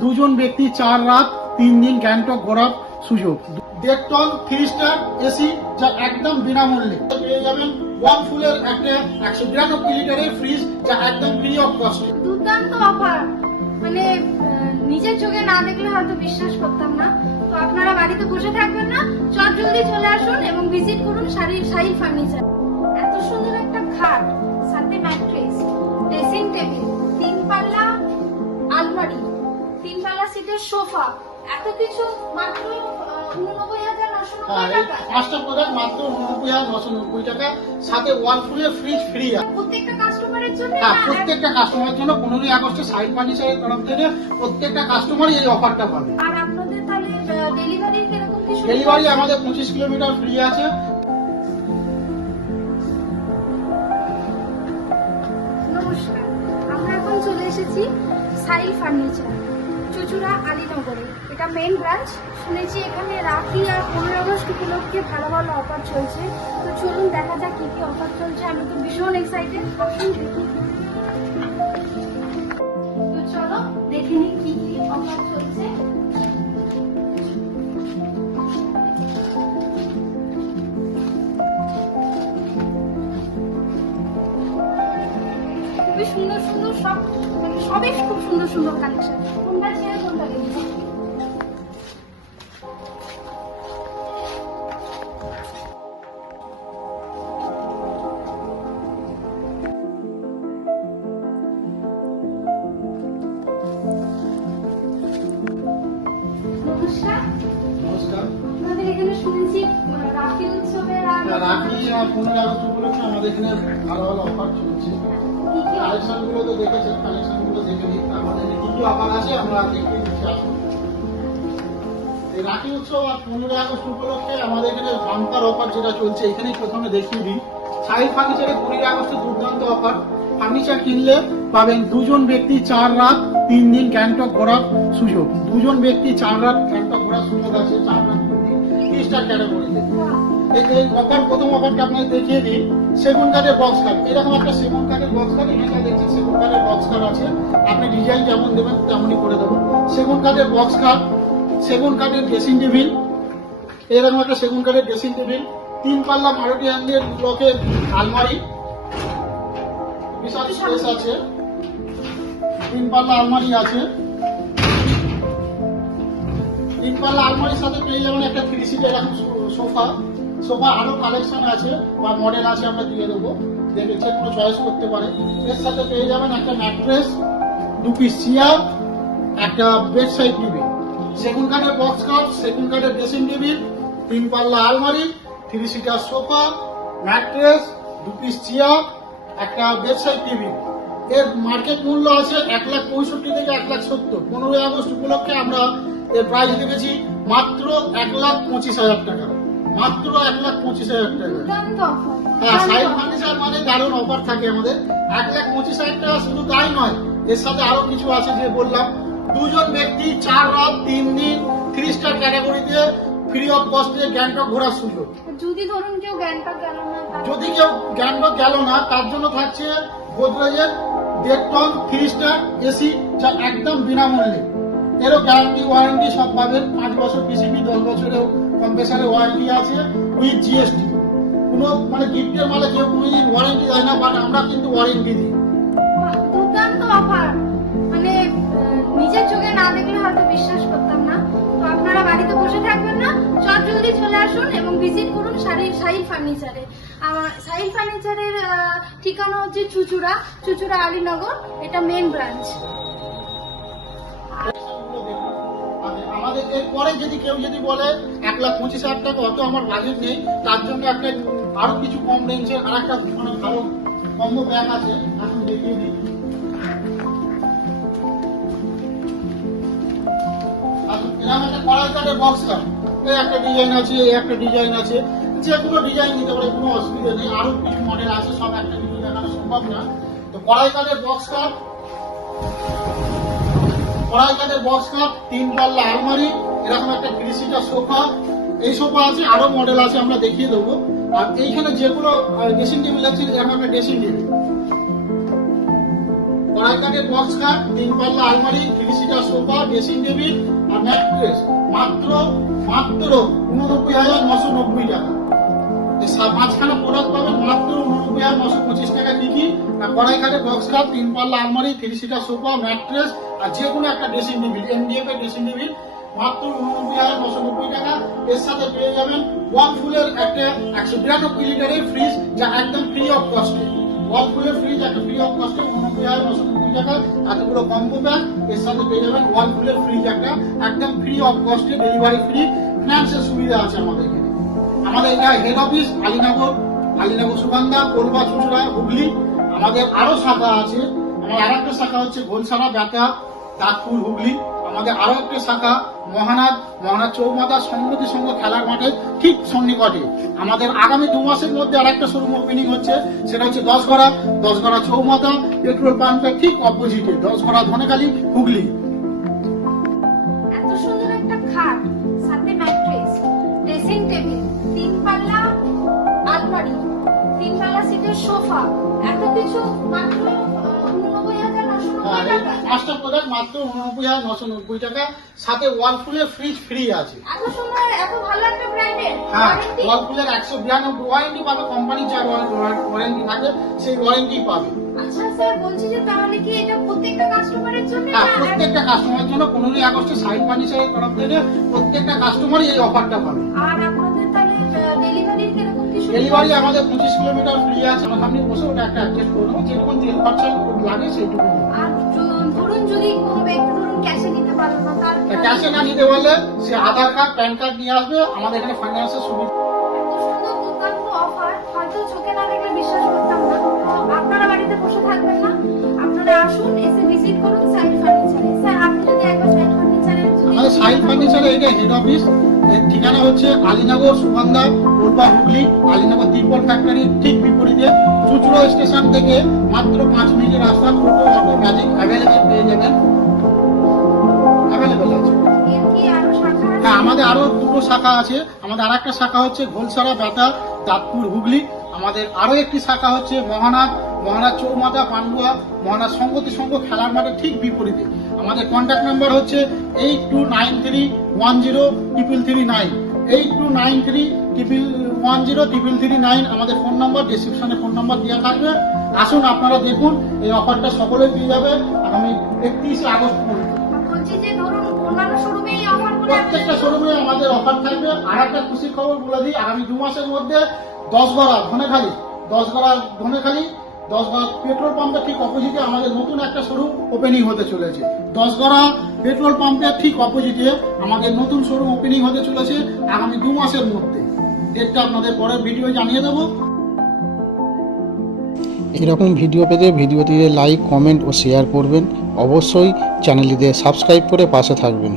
দুজন ব্যক্তি চার রাত, তিন দিন গ্যাংটক ঘোরার সুযোগ। দেড় টন থ্রি স্টার এসি যা একদম বিনামূল্যে। পেয়ে যাবেন ওয়ান ফুলের একটা একশো বিরানব্বই লিটারের ফ্রিজ যা একদম ফ্রি অফ কস্ট দুর্দান্ত অফার। মানে নিজের চোখে না দেখলে হয়তো বিশ্বাস করতাম না। তো আপনারা বাড়িতে বসে থাকবেন না, চট জলদি চলে আসুন এবং ভিজিট করুন শাড়ি শাড়ি ফার্নিচার এত সুন্দর একটা খাট সাথে ম্যাট্রেস ড্রেসিং টেবিল তিন পাল্লা আলমারি। তিন পাল্লা সিটের সোফা। এত কিছু মাত্র উননব্বই হাজার নশো হ্যাঁ নব্বই এই টাকা পাঁচটা প্রোডাক্ট মাত্র উননব্বই হাজার নশো নব্বই টাকা। সাথে ওয়ান ফুলের ফ্রিজ ফ্রি প্রত্যেকটা কাস্টমারের জন্য হ্যাঁ প্রত্যেকটা কাস্টমারের জন্য পনেরোই আগস্টে সাইড ফার্নিচারের তরফ থেকে। প্রত্যেকটা কাস্টমারই এই অফারটা পাবে। আর আপনাদের তাহলে ডেলিভারি কীরকম ডেলিভারি আমাদের পঁচিশ কিলোমিটার ফ্রি আছে। নমস্কার। আমরা এখন চলে এসেছি সাইল ফার্নিচার। চুচুড়া আলীনগরে। এটা মেইন ব্রাঞ্চ শুনেছি এখানে রাখি আর পনেরো আগস্ট উপলক্ষে ভালো ভালো অফার চলছে। তো চলুন দেখা যাক কি কি অফার চলছে। আমি তো ভীষণ এক্সাইটেড তো চলো দেখে নিই অফার চলছে। খুবই সুন্দর সুন্দর সব মানে সবই খুব সুন্দর সুন্দর কালেকশন আর আগস্ট উপলক্ষে আমাদের এখানে ভালো ভালো অফার চলছে কি কি offer? কালেকশনগুলো তো দেখেছেন কালেকশনগুলো দেখে নিন। আমাদের অফার আছে, আমরা দেখে দিচ্ছি আসুন। রাখি উৎসব আর পনেরো আগস্ট উপলক্ষে আমাদের এখানে অফার যেটা চলছে, এখানেই প্রথমে দেখিয়ে দিই। সাইল ফার্নিচারে পনেরো আগস্টে দুর্দান্ত অফার ফার্নিচার কিনলে পাবেন দুজন ব্যক্তি চার রাত, তিন দিন গ্যাংটক ঘোরার সুযোগ। দুজন ব্যক্তি চার রাত গ্যাংটক ঘোরার সুযোগ আছে, চার রাত স্টার ক্যাটাগরিতে এই অফার প্রথম অফারটা আপনাকে দেখিয়ে দিই, সেগুন কাঠের বক্স কাঠ এরকম একটা সেগুন কাঠের বক্স কাঠ এখানে দেখছেন সেগুন কাঠের বক্স কাঠ আছে। আপনি ডিজাইন যেমন দেবেন, তেমনই করে দেবো। সেগুন কাঠের বক্স কাঠ সেগুন কাঠের ড্রেসিং টেবিল এরকম একটা সেগুন কাঠের ড্রেসিং টেবিল তিন পাল্লা মারুতি হ্যান্ডের ব্লকের আলমারি, বিশাল স্পেস আছে। তিন পাল্লা আলমারি আছে। তিন পাল্লা আলমারির সাথে পেয়ে যাবেন একটা থ্রি সিট এরকম সোফা। সোফা আরও কালেকশন আছে, বা মডেল আছে, আমরা দিয়ে দেবো। দেখে কোনো চয়েস করতে পারে এর সাথে পেয়ে যাবেন একটা ম্যাট্রেস দু পিস চেয়ার একটা বেড সাইড টিভি সেগুন কাঠের বক্স কাঠ সেগুন কাঠের ড্রেসিং টেবিল তিন পাল্লা আলমারি থ্রি সিটার সোফা ম্যাট্রেস দু পিস চেয়ার একটা বেড সাইড টিভি এর মার্কেট মূল্য আছে এক লাখ পঁয়ষট্টি থেকে এক লাখ সত্তর। পনেরোই আগস্ট উপলক্ষে আমরা এর প্রাইস রেখেছি মাত্র এক লাখ পঁচিশ হাজার টাকা। মাত্র এক লাখ পঁচিশ হাজার টাকা। হ্যাঁ সাইড ফার্নিচার মানে দারুণ অফার থাকে আমাদের। এক লাখ পঁচিশ হাজার টাকা শুধু তাই নয় এর সাথে আরও কিছু আছে যে বললাম। দুজন ব্যক্তি চার রাত তিন দিন থ্রি স্টার ক্যাটাগরিতে ফ্রি অফ কস্টে গ্যাংটক ঘোরার সুযোগ। যদি ধরুন কেউ গ্যাংটক গেল না যদি কেউ গ্যাংটক গেল না তার জন্য থাকছে গোদরেজের দেড় টন থ্রি স্টার এসি যা একদম বিনামূল্যে। এরও গ্যারান্টি ওয়ারেন্টি সব পাবেন। পাঁচ বছর পিসিবি দশ বছরেও কম্প্রেসারের ওয়ারেন্টি আছে উইথ জিএসটি কোনো মানে গিফটের মালে কেউ কোনোদিন ওয়ারেন্টি দেয় না বাট আমরা কিন্তু ওয়ারেন্টি দিই। দুর্দান্ত অফার মানে নিজের চোখে না দেখলে হয়তো বিশ্বাস করতাম না। তো আপনারা বাড়িতে বসে থাকবেন না, চট জলদি চলে আসুন এবং ভিজিট করুন শাড়ি সাইল ফার্নিচারে আমার সাইল ফার্নিচারের ঠিকানা হচ্ছে চুচুড়া চুচুড়া আলীনগর, এটা মেন ব্রাঞ্চ আমাদের এরপরে যদি কেউ যদি বলে এক লাখ পঁচিশ হাজার টাকা, অত আমার বাজেট নেই, তার জন্য একটা আরও কিছু কম রেঞ্জের আর একটা মানে ভালো কম্বো ব্যাগ আছে, এখন দেখিয়ে দিই। কড়াই কাঠের বক্স এই একটা ডিজাইন আছে, এই একটা ডিজাইন আছে। যে কোনো ডিজাইন পারে, কোনো অসুবিধা নেই। কিছু মডেল আছে, সব একটা সম্ভব না। তো কাঠের কড়াই কাঠের বক্স কাপ তিন পাল্লা আলমারি, এরকম একটা কৃষিটা সোফা। এই সোফা আছে, আরও মডেল আছে, আমরা দেখিয়ে দেবো। আর এইখানে যেগুলো ড্রেসিং টেবিল আছে, এরকম একটা ড্রেসিং টেবিল কড়াই কাঠের বক্স খাট তিন পাল্লা আলমারি সিটার সোফা ড্রেসিং টেবিল আর ম্যাট্রেস মাত্র মাত্র উননব্বই হাজার নশো নব্বই টাকা। পাঁচখানা প্রোডাক্ট পাবেন মাত্র উননব্বই হাজার নশো পঁচিশ টাকা। কি কি? না বক্স খাট তিন পাল্লা আলমারি থ্রি সিটার সোফা ম্যাট্রেস আর যে কোনো একটা ড্রেসিং টেবিল এমডিএফ এর ড্রেসিং টেবিল মাত্র উননব্বই হাজার নশো নব্বই টাকা। এর সাথে পেয়ে যাবেন ওয়ান ফুলের একটা একশো বিরানব্বই লিটারের ফ্রিজ যা একদম ফ্রি অফ কস্টে ওয়ান ফুলের ফ্রিজ একটা ফ্রি অফ কস্টে উননব্বই হাজার নশো নব্বই টাকা। এতগুলো কম্বো প্যাক এর সাথে পেয়ে যাবেন ওয়ান ফুলের ফ্রিজ একটা একদম ফ্রি অফ কস্টে ডেলিভারি ফ্রি ফিনান্সের সুবিধা আছে আমাদের এখানে। আমাদের এটা হেড অফিস আলীনগর আলীনগর সুগন্ধা কোলবা চুচড়া হুগলি আমাদের আরও শাখা আছে। আমার আর একটা শাখা হচ্ছে ঘোলসারা, ব্যাটা, দাঁতপুর, হুগলি। আমাদের আরও একটা শাখা, মহানাদ মহানাদ চৌমাথা সংগতি সংঘ খেলার মাঠে ঠিক সন্নিকটে। আমাদের আগামী দু মাসের মধ্যে আর একটা শোরুম ওপেনিং হচ্ছে, সেটা হচ্ছে দশগড়া। দশগড়া চৌমাথা, পেট্রোল পাম্পের ঠিক অপোজিটে দশগড়া, ধনেখালি, হুগলি। এত সুন্দর একটা খাট। সিটের সোফা। এত কিছু মাত্র উননব্বই হাজার নশো নব্বই এই টাকা। পাঁচটা প্রোডাক্ট মাত্র উননব্বই হাজার নশো নব্বই টাকা। সাথে ওয়ালফুলের ফ্রিজ ফ্রি আছে। এত সুন্দর এত ভালো একটা ব্র্যান্ডের হ্যাঁ একশো বিরানব্বই ওয়ারেন্টি পাবে যা ওয়ারেন্টি থাকে সেই ওয়ারেন্টি পাবে। আচ্ছা স্যার বলছি যে তাহলে কি এটা প্রত্যেকটা কাস্টমারের জন্য হ্যাঁ না? প্রত্যেকটা কাস্টমারের জন্য পনেরোই আগস্টে সাইড ফার্নিচারের তরফ থেকে প্রত্যেকটা কাস্টমারই এই অফারটা পাবে। আর ডেলিভারি আমাদের পঁচিশ কিলোমিটার ফ্রি আছে। আমার সামনে বসে ওটা একটা অ্যাডজাস্ট করে নেব যেরকম তেল খরচা লাগে সেইটুকু আর ধরুন যদি কোনো ব্যক্তি ধরুন ক্যাশে নিতে পারল না তার ক্যাশে না নিতে পারলে সে আধার কার্ড প্যান কার্ড নিয়ে আসবে। আমাদের এখানে ফাইন্যান্সের সুবিধা এত সুন্দর দুর্দান্ত অফার হয়তো চোখে না দেখলে বিশ্বাস করতাম না। তো আপনারা বাড়িতে বসে থাকবেন না। আপনারা আসুন এসে ভিজিট করুন সাইড ফার্নিচারে স্যার আপনি যদি একবার সাইড ফার্নিচারে আমাদের সাইড ফার্নিচারে এটা হেড অফিস এর ঠিকানা হচ্ছে আলীনগর সুগন্ধা। পূর্বা হুগলি আলীনগর তিরপল ফ্যাক্টরি ঠিক বিপরীতে চুচড়ো স্টেশন থেকে মাত্র পাঁচ মিনিটের রাস্তা টোটো অটো ম্যাজিক অ্যাভেলেবেল পেয়ে যাবেন। অ্যাভেলেবেল আছে? হ্যাঁ আমাদের আরও দুটো শাখা আছে। আমাদের আর একটা শাখা হচ্ছে ঘোলসারা বেতা দাঁতপুর হুগলি। আমাদের আরও একটি শাখা হচ্ছে মহানাথ মহানাদ চৌমাথা পান্ডুয়া মহানাদ সংগতি সংঘ খেলার মাঠে ঠিক বিপরীতে। আমাদের কন্ট্যাক্ট নাম্বার হচ্ছে eight two nine three one zero triple three nine eight two nine three triple one zero triple three nine আমাদের ফোন নাম্বার ডিসক্রিপশনে ফোন নাম্বার দেওয়া থাকবে। আসুন আপনারা দেখুন এই অফারটা সকলেই পেয়ে যাবে আগামী একত্রিশে আগস্ট পর্যন্ত। প্রত্যেকটা শোরুমে আমাদের অফার থাকবে। আর একটা খুশির খবর বলে দিই আগামী দু মাসের মধ্যে দশ গড়া ধনেখালি দশ গড়া ধনেখালি দশ গড়া পেট্রোল পাম্পের ঠিক অপোজিটে আমাদের নতুন একটা শোরুম ওপেনিং হতে চলেছে। দশ গড়া পেট্রোল পাম্পের ঠিক অপোজিটে আমাদের নতুন শোরুম ওপেনিং হতে চলেছে আগামী দু মাসের মধ্যে। ডেটটা আপনাদের পরের ভিডিও জানিয়ে দেবো। এরকম ভিডিও পেতে ভিডিওটিতে লাইক, কমেন্ট ও শেয়ার করবেন। অবশ্যই চ্যানেলটিতে সাবস্ক্রাইব করে পাশে থাকবেন।